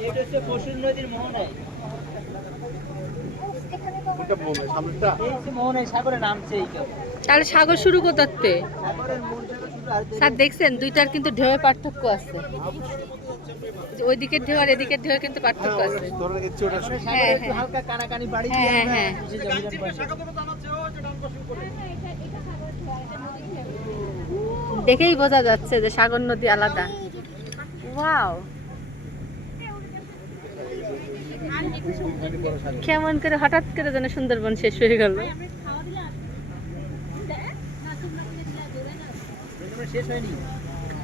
এটা হচ্ছে পশুর নদীর মোহনায়। তাহলে সাগর শুরু কোথাতে স্যার দেখছেন দুইটার কিন্তু ঢেউয়ের পার্থক্য আছে। যে ওই দিকের ঢেউ আর এদিকের ঢেউয়ের কিন্তু পার্থক্য আছে। ওটা সাগরে হ্যাঁ, হ্যাঁ। হালকা কানাকানি বাড়ি হ্যাঁ, হ্যাঁ। দেখেই বোঝা যাচ্ছে যে সাগর নদী আলাদা। ওয়াও। কেমন করে হঠাৎ করে যেন সুন্দরবন শেষ হয়ে গেল। শেষ হয়নি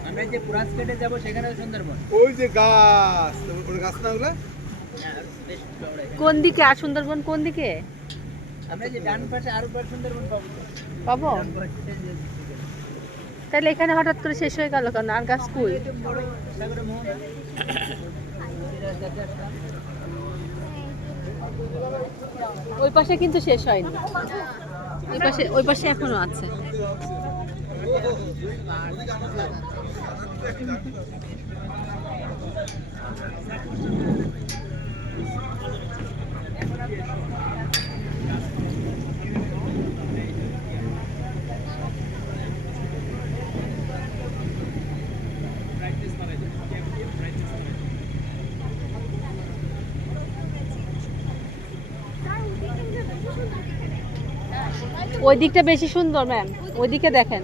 আমরা যে পুরাস কেটে যাব সেখানেও সুন্দরবন ওই যে গাছ ওই গাছ না ওগুলা? বেশ চওড়া এখানে। কোন দিকে? আর সুন্দরবন কোন দিকে? আমরা যে ডান পাশে আরও সুন্দরবন পাবো। পাবো? তাহলে এখানে হঠাৎ করে শেষ হয়ে গেল কেন? আর গাছ কুল এটা বড় সাগরে মোহনা এটা যাতে আসলাম। ওই পাশে কিন্তু শেষ হয়নি। ওই পাশে ওই পাশে এখনও আছে। ওই দিকটা বেশি সুন্দর ম্যাম ওই দিকে দেখেন।